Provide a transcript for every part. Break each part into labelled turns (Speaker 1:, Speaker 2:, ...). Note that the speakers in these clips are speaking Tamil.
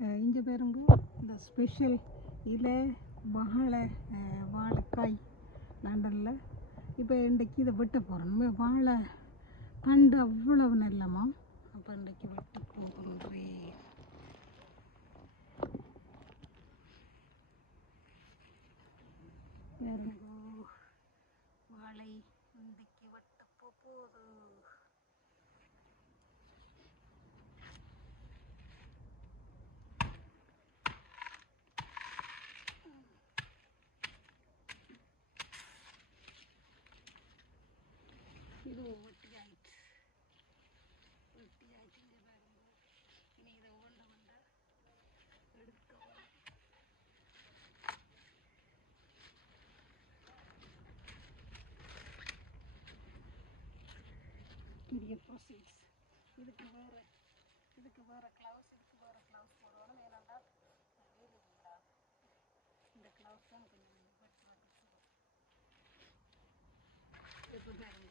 Speaker 1: இங்கே பாருங்க இந்த ஸ்பெஷல் இலை வாழை வாழைக்காய் லண்டனில் இப்போ இன்றைக்கு இதை வெட்ட போகிறோம் வாழை தண்டு அவ்வளவு நல்லமா அப்போ இன்றைக்கு வெட்ட போகிறேன் பாருங்கோ. இது வெட்டி ஆயிடுச்சு வெட்டி ஆயிடுச்சு இங்கே பாருங்க இனி இதை உருண்டை உருண்டை எடுக்கவும் பெரிய ப்ரொசீட்ஸ் இதுக்கு வேறு இதுக்கு வேறு க்ளவுஸ் இதுக்கு வேறு க்ளவுஸ் போடணும் ஏனென்றால் வேலை இல்லை இந்த க்ளவுஸ் தான் கொஞ்சம் இப்போ பாருங்க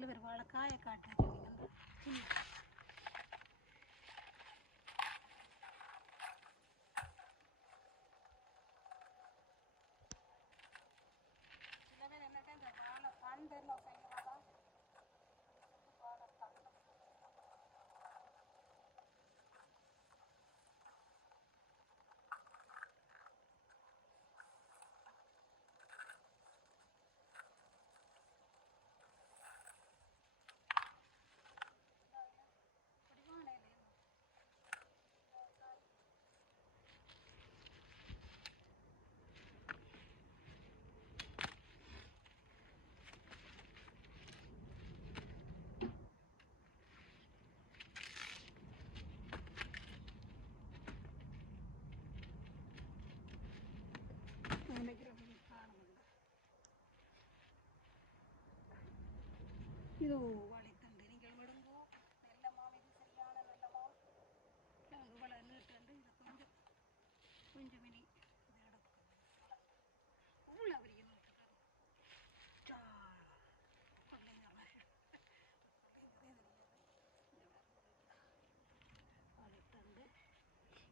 Speaker 1: വീട്ടിൽ ഒരു വളക്കായ കാട്ടിൽ இது வாழைத்தண்டு நீங்கள் விடுங்கோ. நல்ல இது சரியான நல்ல நாங்கள் இவ்வளோ நீட்டண்டு இதை கொஞ்சம் கொஞ்சம் மினி இதை எடுக்கணும் உள்ள அவரிய நீட்டு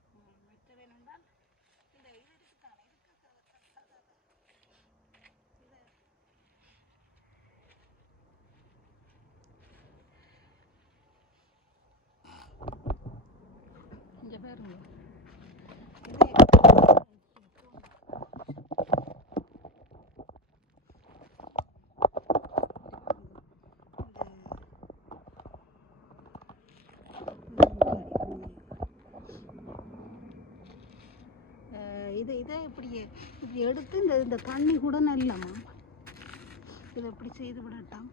Speaker 1: வாழைத்தண்டு மற்றது என்னென்றால் இந்த இது இருக்குதானே இருக்கு இது இங்கே பாருங்க இது அஹ் இது இதை இப்படி எடுத்து இந்த இந்த தண்ணி கூட நல்லம்மா. இதை எப்படி செய்து விடட்டாம்.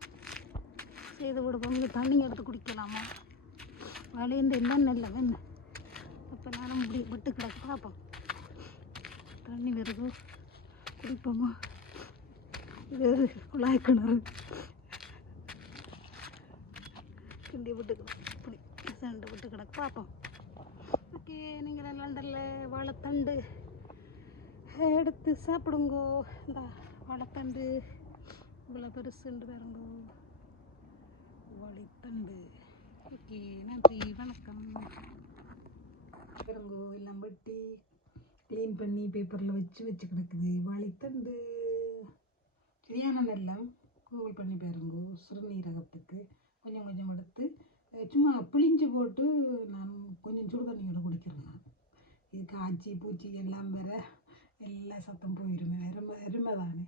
Speaker 1: செய்து விடுவோம். இந்த தண்ணி எடுத்து குடிக்கலாமா? வழிந்து எல்லாம் நல்ல என்ன அப்போ நேரம் இப்படி விட்டு கிடக்கு. பார்ப்போம் தண்ணி வருது குடிப்போமா? இது குழாய் கிணறு. கிண்டி விட்டு கிடக்கு இப்படி சண்டை விட்டு கிடக்கு. பார்ப்போம் ஓகே நீங்கள் லண்டனில் வாழைத்தண்டு எடுத்து சாப்பிடுங்கோ. இந்த வடத்தண்டு இவ்வளோ பெருசுண்டு பாருங்கோ. வழித்தண்டு ஓகே நன்றி வணக்கம். பாருங்கோ எல்லாம் வெட்டி க்ளீன் பண்ணி பேப்பரில் வச்சு வச்சு கிடக்குது. வழித்தண்டு சரியான நெல்லம் கூகுள் பண்ணி பாருங்கோ சிறுநீரகத்துக்கு. கொஞ்சம் கொஞ்சம் எடுத்து சும்மா பிழிஞ்சு போட்டு நான் கொஞ்சம் சுடு தண்ணியோட குடிக்கிறேன். நான் இது காய்ச்சி பூச்சி எல்லாம் வேற എല്ലാ സത്തും പോയിരുമേ അരുമ അരുമതാണ്